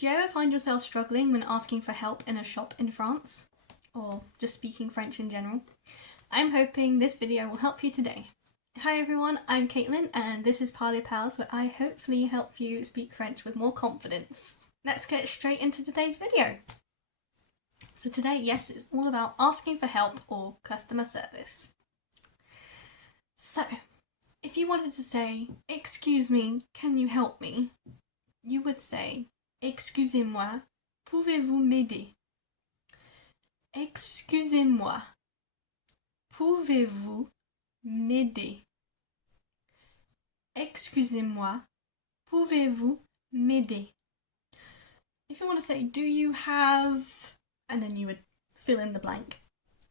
Do you ever find yourself struggling when asking for help in a shop in France? Or just speaking French in general? I'm hoping this video will help you today. Hi everyone, I'm Caitlin and this is Parlez, where I hopefully help you speak French with more confidence. Let's get straight into today's video. So today, yes, it's all about asking for help or customer service. So, if you wanted to say, "Excuse me, can you help me?" you would say, "Excusez-moi, pouvez-vous m'aider?" Excusez-moi, pouvez-vous m'aider? Excusez-moi, pouvez-vous m'aider? If you want to say, "Do you have," and then you would fill in the blank.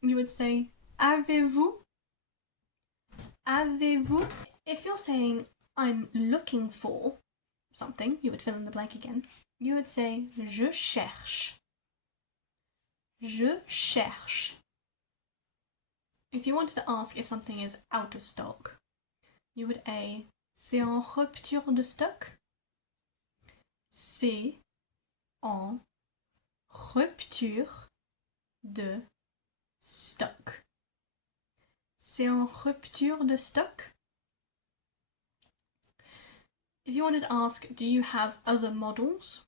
You would say, "Avez-vous?" Avez-vous? If you're saying, "I'm looking for," something, you would fill in the blank again. You would say, "Je cherche." Je cherche. If you wanted to ask if something is out of stock, you would say, "C'est en rupture de stock." C'est en rupture de stock. C'est en rupture de stock. If you wanted to ask, "Do you have other models?"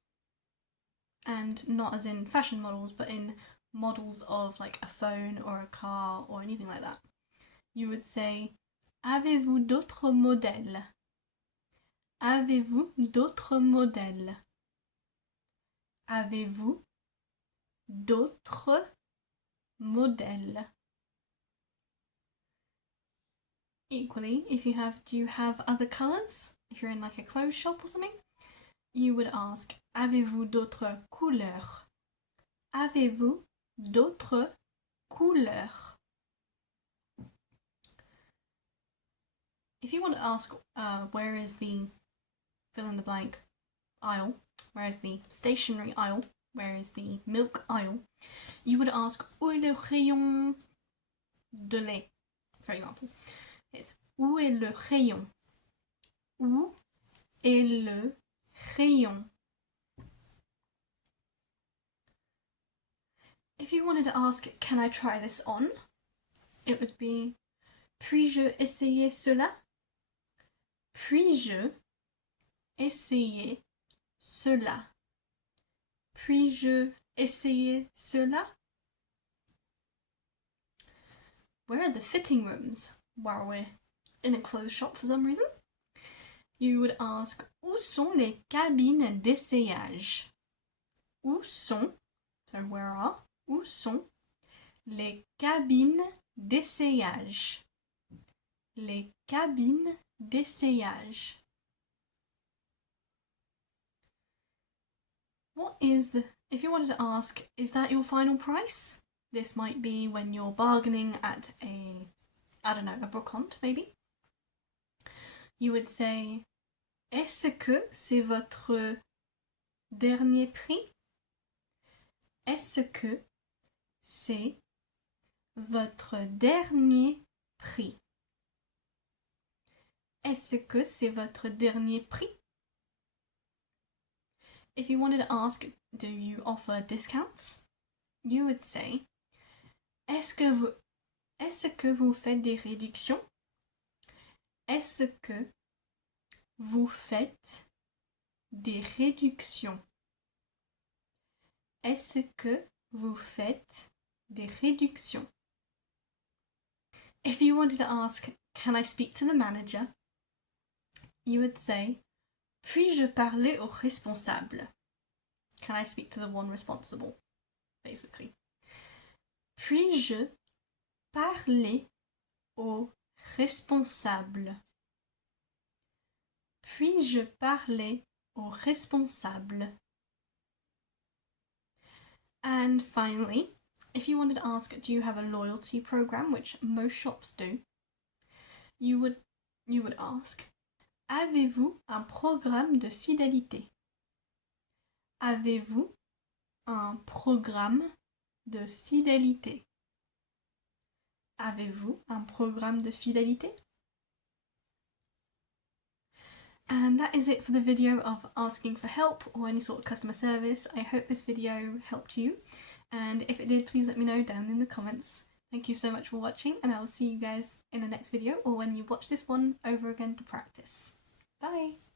and not as in fashion models, but in models of like a phone or a car or anything like that, you would say, "Avez-vous d'autres modèles?" Avez-vous d'autres modèles? Avez-vous d'autres modèles? Equally, if you have, "Do you have other colours?" if you're in like a clothes shop or something, you would ask, "Avez-vous d'autres couleurs?" Avez-vous d'autres couleurs? If you want to ask, where is the fill in the blank aisle, where is the stationery aisle, where is the milk aisle, you would ask, "Où est le rayon de lait?" for example. It's, "Où est le rayon?" Où est le rayon? If you wanted to ask, "Can I try this on?" it would be, "Puis-je essayer cela?" Puis-je essayer cela? Puis-je essayer cela? Where are the fitting rooms while we're in a clothes shop for some reason? You would ask, "Où sont les cabines d'essayage?" Où sont, so where are, où sont les cabines d'essayage? Les cabines d'essayage. What is the, if you wanted to ask, "Is that your final price?" This might be when you're bargaining at a, I don't know, a brocante maybe. You would say, "Est-ce que c'est votre dernier prix?" Est-ce que c'est votre dernier prix? Est-ce que c'est votre dernier prix? If you wanted to ask, "Do you offer discounts?" you would say, est-ce que vous faites des réductions? Est-ce que vous faites des réductions? Est-ce que vous faites des réductions? If you wanted to ask, "Can I speak to the manager?" you would say, "Puis-je parler au responsable?" Can I speak to the one responsible, basically. Puis-je parler au responsable? Puis-je parler au responsable? And finally, if you wanted to ask, "Do you have a loyalty program?" which most shops do, you would ask, "Avez-vous un programme de fidélité?" Avez-vous un programme de fidélité? Avez-vous un programme de fidélité? And that is it for the video of asking for help or any sort of customer service. I hope this video helped you, and if it did, please let me know down in the comments. Thank you so much for watching, and I will see you guys in the next video or when you watch this one over again to practice. Bye!